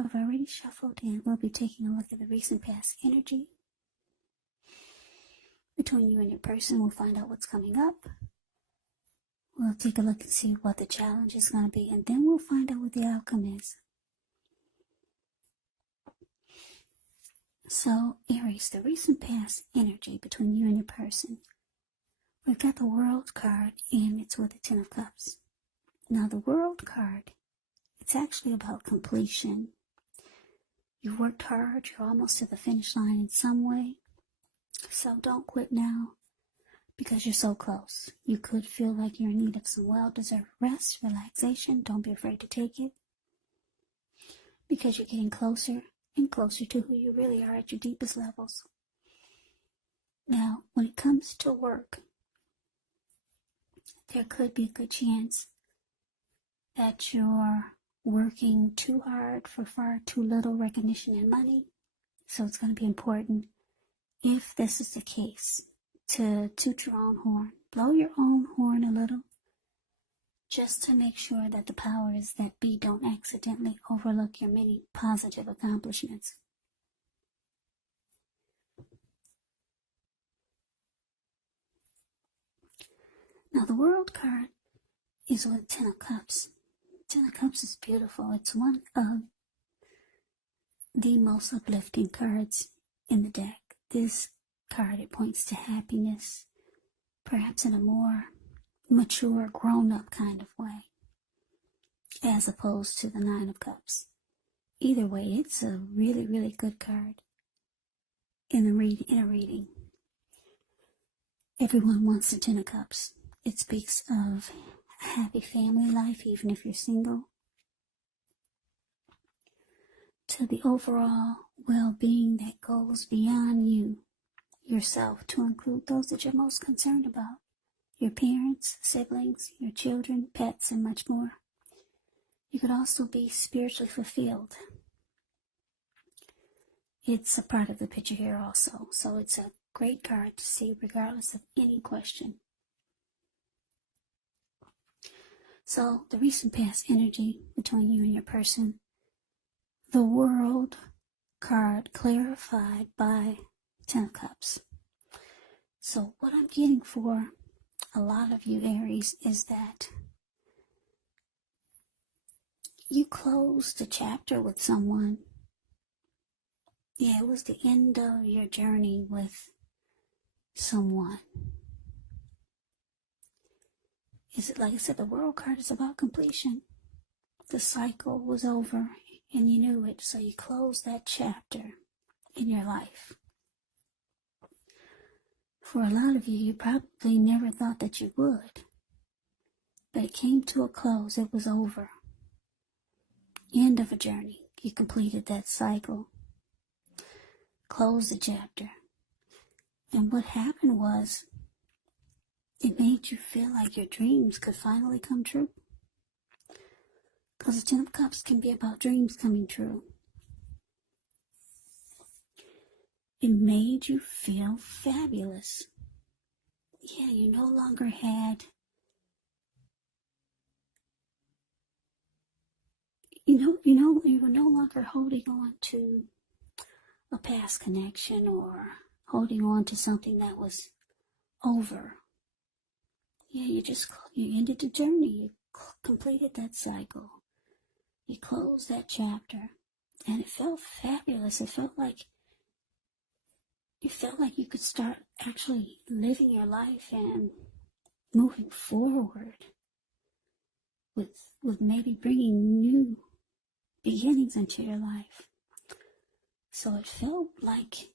I've already shuffled and we'll be taking a look at the recent past energy between you and your person. We'll find out what's coming up. We'll take a look and see what the challenge is going to be, and then we'll find out what the outcome is. So, Aries, the recent past energy between you and your person. We've got the World card, and it's with the Ten of Cups. Now, the World card, it's actually about completion. You've worked hard, you're almost to the finish line in some way. So don't quit now, because you're so close. You could feel like you're in need of some well-deserved rest, relaxation. Don't be afraid to take it, because you're getting closer and closer to who you really are at your deepest levels. Now, when it comes to work, there could be a good chance that you're working too hard for far too little recognition and money. So it's going to be important, if this is the case, to toot your own horn. Blow your own horn a little, just to make sure that the powers that be don't accidentally overlook your many positive accomplishments. Now, the World card is with Ten of Cups. Ten of Cups is beautiful. It's one of the most uplifting cards in the deck. This card, it points to happiness, perhaps in a more mature, grown-up kind of way, as opposed to the Nine of Cups. Either way, it's a really, really good card in a reading. Everyone wants the Ten of Cups. It speaks of a happy family life, even if you're single, to the overall well-being that goes beyond you, yourself, to include those that you're most concerned about, your parents, siblings, your children, pets, and much more. You could also be spiritually fulfilled. It's a part of the picture here also, so it's a great card to see regardless of any question. So, the recent past energy between you and your person. The World card clarified by Ten of Cups. So what I'm getting for a lot of you, Aries, is that you closed the chapter with someone. Yeah, it was the end of your journey with someone. Is it, like I said, the World card is about completion. The cycle was over and you knew it, so you closed that chapter in your life. For a lot of you, you probably never thought that you would, but it came to a close. It was over. End of a journey. You completed that cycle. Closed the chapter. And what happened was, it made you feel like your dreams could finally come true. Because the Ten of Cups can be about dreams coming true. It made you feel fabulous. Yeah, you no longer had, you were no longer holding on to a past connection or holding on to something that was over. Yeah, you ended the journey. You completed that cycle. You closed that chapter, and it felt fabulous. It felt like you could start actually living your life and moving forward with maybe bringing new beginnings into your life. So it felt like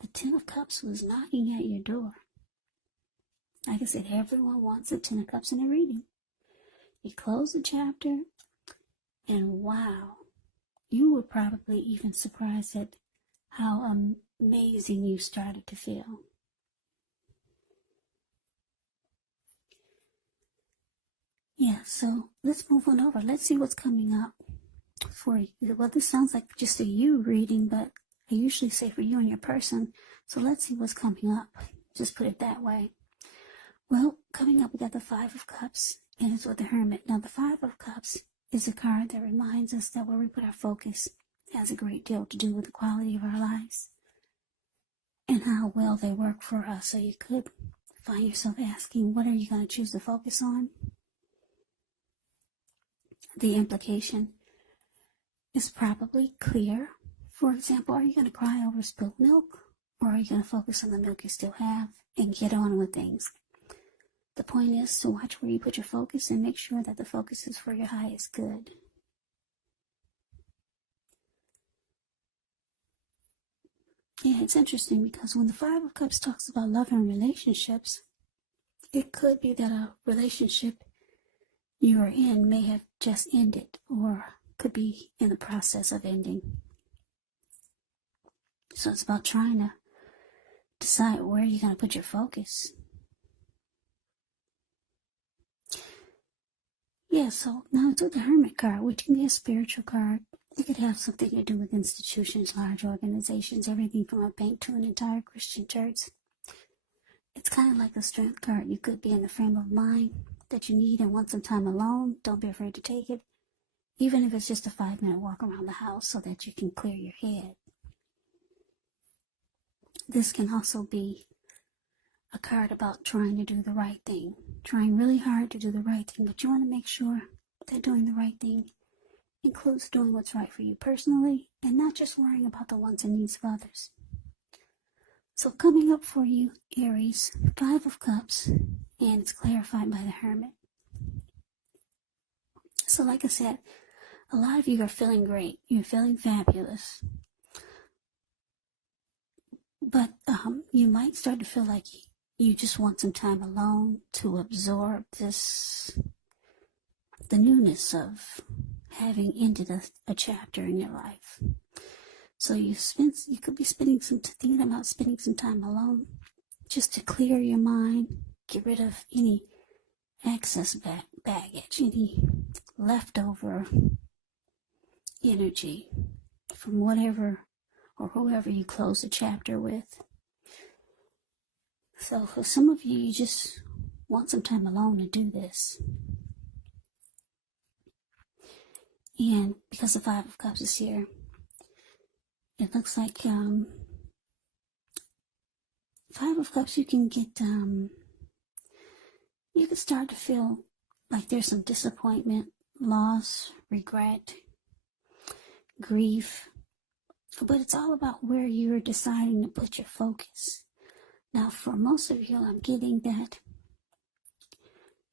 the Ten of Cups was knocking at your door. Like I said, everyone wants the Ten of Cups in a reading. You close the chapter, and wow, you were probably even surprised at how amazing you started to feel. Yeah, so let's move on over. Let's see what's coming up for you. Well, this sounds like just a you reading, but I usually say for you and your person. So let's see what's coming up. Just put it that way. Well, coming up, we got the Five of Cups, and it's with the Hermit. Now, the Five of Cups is a card that reminds us that where we put our focus, has a great deal to do with the quality of our lives and how well they work for us. So you could find yourself asking, what are you going to choose to focus on? The implication is probably clear. For example, are you going to cry over spilled milk, or are you going to focus on the milk you still have and get on with things? The point is to watch where you put your focus and make sure that the focus is for your highest good. Yeah, it's interesting because when the Five of Cups talks about love and relationships, it could be that a relationship you are in may have just ended or could be in the process of ending. So it's about trying to decide where you're going to put your focus. Yeah, so now it's with the Hermit card, which can be a spiritual card. It could have something to do with institutions, large organizations, everything from a bank to an entire Christian church. It's kind of like a strength card. You could be in the frame of mind that you need and want some time alone. Don't be afraid to take it, even if it's just a 5-minute walk around the house so that you can clear your head. This can also be a card about trying to do the right thing, trying really hard to do the right thing, but you want to make sure that doing the right thing includes doing what's right for you personally and not just worrying about the wants and needs of others. So coming up for you, Aries, 5 of Cups, and it's clarified by the Hermit. So like I said, a lot of you are feeling great. You're feeling fabulous. But you might start to feel like you just want some time alone to absorb the newness of having ended a chapter in your life. So you could be thinking about spending some time alone just to clear your mind, get rid of any excess baggage, any leftover energy from whatever or whoever you close the chapter with. So for some of you, you just want some time alone to do this. And because the 5 of Cups is here, it looks like 5 of Cups, you can get, you can start to feel like there's some disappointment, loss, regret, grief. But it's all about where you're deciding to put your focus. Now, for most of you, I'm getting that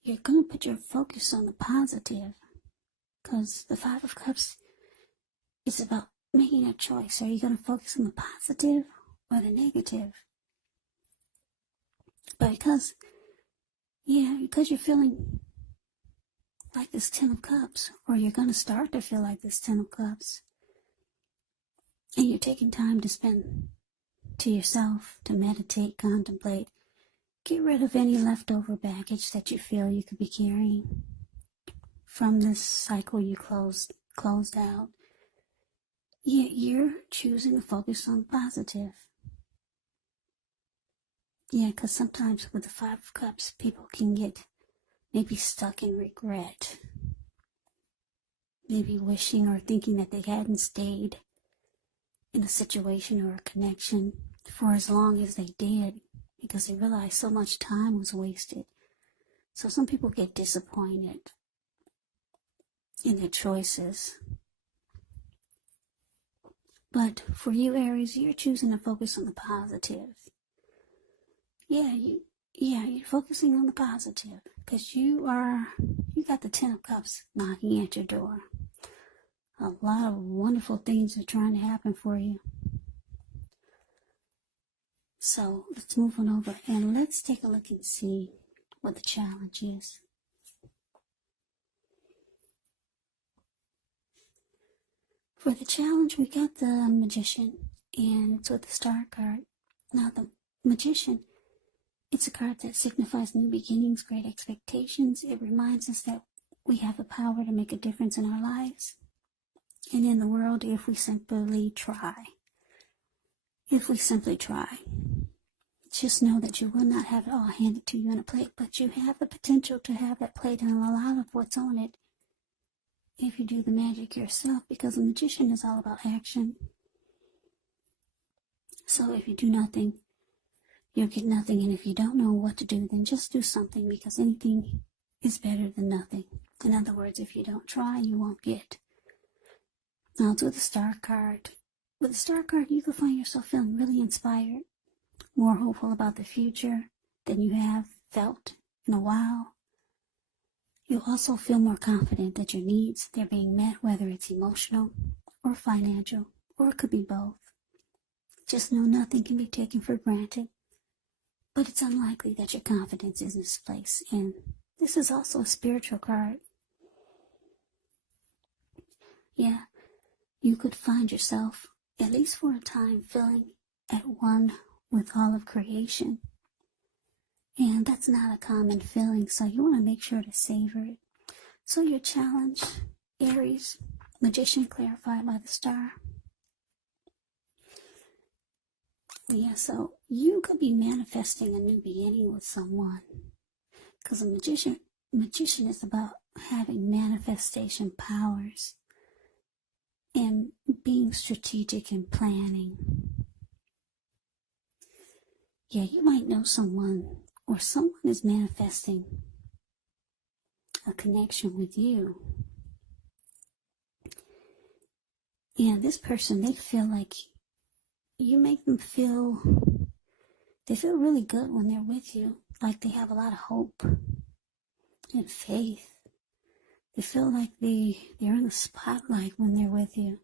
you're going to put your focus on the positive, because the 5 of Cups is about making a choice. Are you going to focus on the positive or the negative? But because you're feeling like this 10 of Cups, or you're going to start to feel like this 10 of Cups, and you're taking time to spend to yourself, to meditate, contemplate, get rid of any leftover baggage that you feel you could be carrying from this cycle you closed out. You're choosing to focus on positive. Yeah, because sometimes with the 5 of Cups, people can get maybe stuck in regret, maybe wishing or thinking that they hadn't stayed in a situation or a connection for as long as they did, because they realized so much time was wasted. So some people get disappointed in their choices. But for you, Aries, you're choosing to focus on the positive. You're focusing on the positive, because you got the 10 of Cups knocking at your door. A lot of wonderful things are trying to happen for you. So let's move on over and let's take a look and see what the challenge is. For the challenge, we got the Magician, and it's with the Star card. Now, the Magician, it's a card that signifies new beginnings, great expectations. It reminds us that we have the power to make a difference in our lives and in the world if we simply try. If we simply try. Just know that you will not have it all handed to you on a plate, but you have the potential to have that plate, and a lot of what's on it if you do the magic yourself, because a magician is all about action. So if you do nothing, you'll get nothing. And if you don't know what to do, then just do something, because anything is better than nothing. In other words, if you don't try, you won't get. Now, to the star card. With the star card, you can find yourself feeling really inspired, more hopeful about the future than you have felt in a while. You'll also feel more confident that your needs, they're being met, whether it's emotional or financial, or it could be both. Just know nothing can be taken for granted, but it's unlikely that your confidence is misplaced. And this is also a spiritual card. Yeah, you could find yourself, at least for a time, feeling at one with all of creation. And that's not a common feeling, so you want to make sure to savor it. So your challenge, Aries, magician clarified by the star. Yeah, so you could be manifesting a new beginning with someone, because a magician is about having manifestation powers and being strategic and planning. Yeah, you might know someone, or someone is manifesting a connection with you. And this person, they feel like you make them feel, they feel really good when they're with you. Like they have a lot of hope and faith. They feel like they're in the spotlight when they're with you.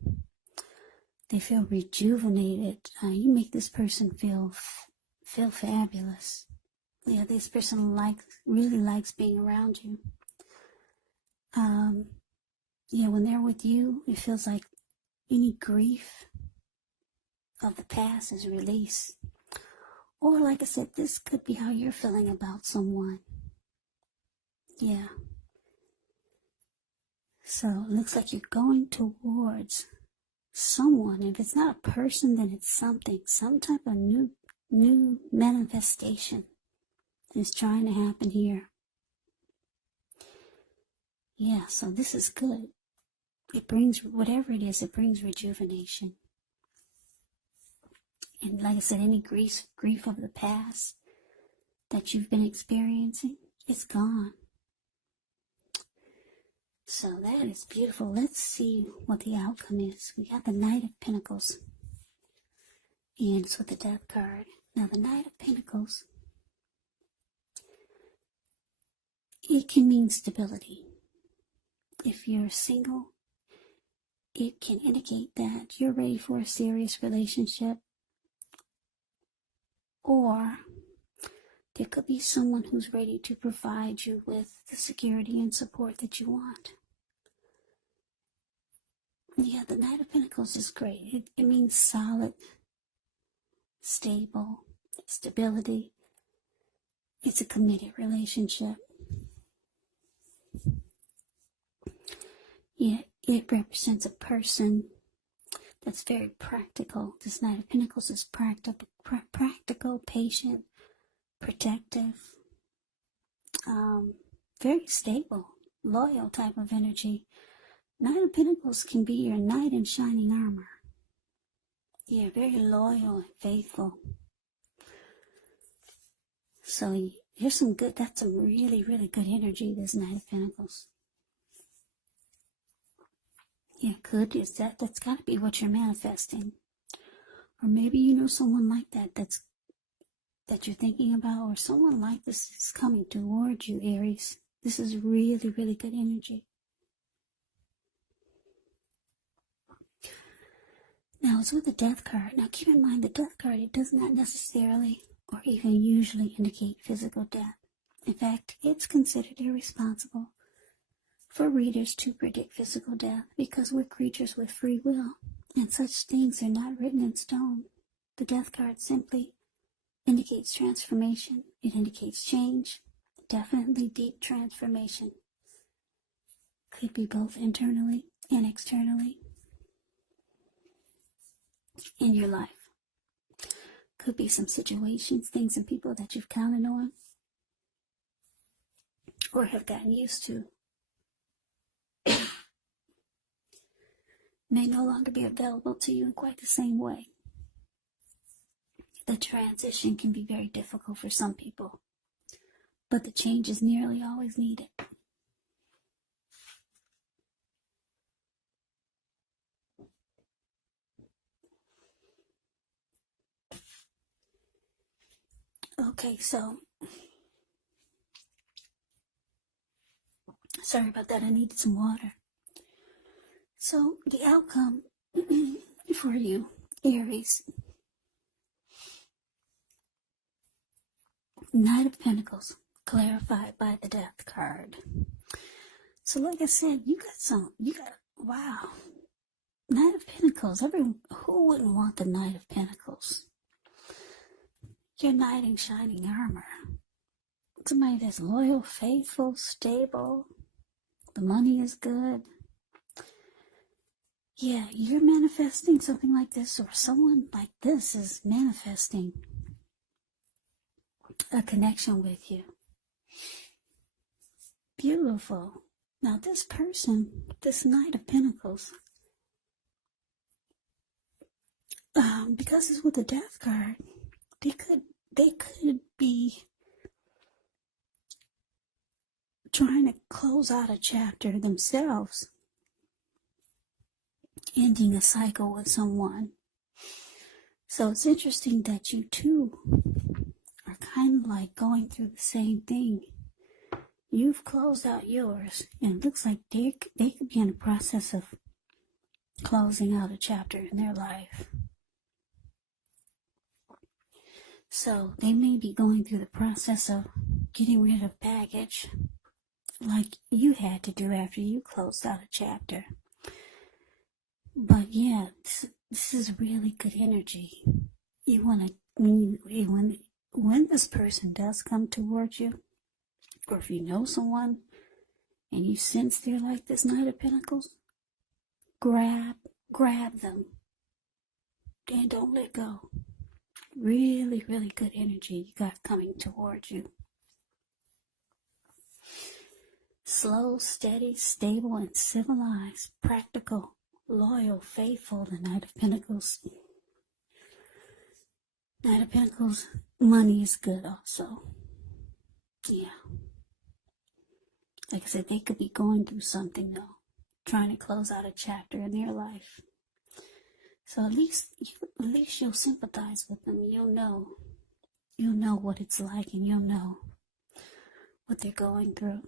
They feel rejuvenated. You make this person feel fabulous. Yeah, this person really likes being around you. Yeah, when they're with you, it feels like any grief of the past is released. Or like I said, this could be how you're feeling about someone. Yeah. So it looks like you're going towards someone. If it's not a person, then it's something. Some type of new manifestation is trying to happen here. Yeah, so this is good. It brings, whatever it is, it brings rejuvenation. And like I said, any grief of the past that you've been experiencing, it's gone. So that is beautiful. Let's see what the outcome is. We got the Knight of Pentacles. And it's with the Death card. Now the Knight of Pentacles, it can mean stability. If you're single, it can indicate that you're ready for a serious relationship. Or there could be someone who's ready to provide you with the security and support that you want. Yeah, the Knight of Pentacles is great. It means solid, stable, stability. It's a committed relationship. Yeah, it represents a person that's very practical. This Knight of Pentacles is practical, patient, protective, very stable, loyal type of energy. Knight of Pentacles can be your knight in shining armor. Yeah, very loyal and faithful. So here's some good, that's some really, really good energy, this Knight of Pentacles. Yeah, good is that's got to be what you're manifesting. Or maybe you know someone like that you're thinking about, or someone like this is coming toward you, Aries. This is really, really good energy. Now, it's with the Death card. Now, keep in mind, the Death card, it does not necessarily or even usually indicate physical death. In fact, it's considered irresponsible for readers to predict physical death because we're creatures with free will, and such things are not written in stone. The Death card simply indicates transformation. It indicates change, definitely deep transformation. Could be both internally and externally in your life. Could be some situations, things and people that you've counted on or have gotten used to. may no longer be available to you in quite the same way. The transition can be very difficult for some people, but the change is nearly always needed. Okay, so sorry about that. I needed some water. So the outcome for you, Aries, Knight of Pentacles, clarified by the Death card. So like I said, wow, Knight of Pentacles. Who wouldn't want the Knight of Pentacles? Your knight in shining armor. Somebody that's loyal, faithful, stable. The money is good. Yeah, you're manifesting something like this, or someone like this is manifesting a connection with you. Beautiful. Now this person, this Knight of Pentacles, because it's with the Death card, they could be trying to close out a chapter themselves, ending a cycle with someone. So it's interesting that you two are kind of like going through the same thing. You've closed out yours, and it looks like they could be in the process of closing out a chapter in their life. So they may be going through the process of getting rid of baggage, like you had to do after you closed out a chapter. But yeah, this is really good energy. You want to, when this person does come towards you, or if you know someone and you sense they're like this Knight of Pentacles, grab them and don't let go. Really, really good energy you got coming towards you. Slow, steady, stable, and civilized, practical, loyal, faithful, the Knight of Pentacles. Knight of Pentacles, money is good also. Yeah. Like I said, they could be going through something though, trying to close out a chapter in their life. So at least you'll sympathize with them. You'll know what it's like, and you'll know what they're going through.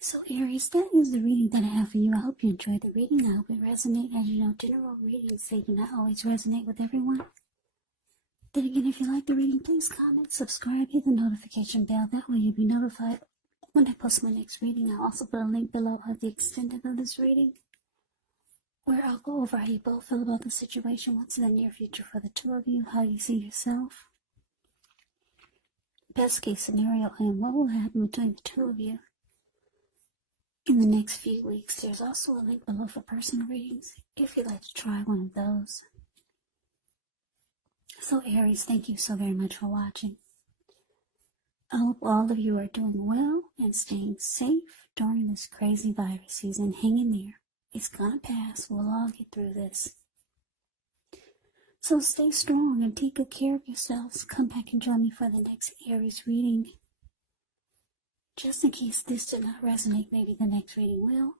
So Aries, that is the reading that I have for you. I hope you enjoyed the reading. I hope it resonated. As you know, general readings, they do not always resonate with everyone. Then again, if you like the reading, please comment, subscribe, hit the notification bell. That way you'll be notified when I post my next reading. I'll also put a link below of the extended of this reading, where I'll go over how you both feel about the situation, what's in the near future for the two of you, how you see yourself, best case scenario, and what will happen between the two of you in the next few weeks. There's also a link below for personal readings if you'd like to try one of those. So Aries, thank you so very much for watching. I hope all of you are doing well and staying safe during this crazy virus season. Hang in there. It's gonna pass. We'll all get through this. So stay strong and take good care of yourselves. Come back and join me for the next Aries reading. Just in case this did not resonate, maybe the next reading will.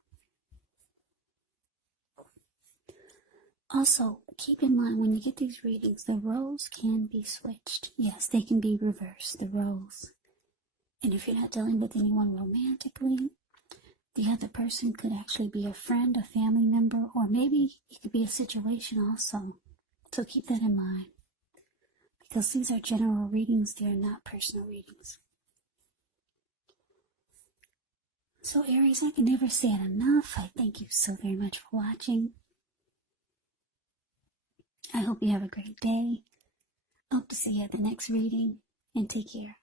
Also, keep in mind when you get these readings, the roles can be switched. Yes, they can be reversed, the roles. And if you're not dealing with anyone romantically, the other person could actually be a friend, a family member, or maybe it could be a situation also. So keep that in mind. Because these are general readings, they are not personal readings. So Aries, I can never say it enough. I thank you so very much for watching. I hope you have a great day. Hope to see you at the next reading, and take care.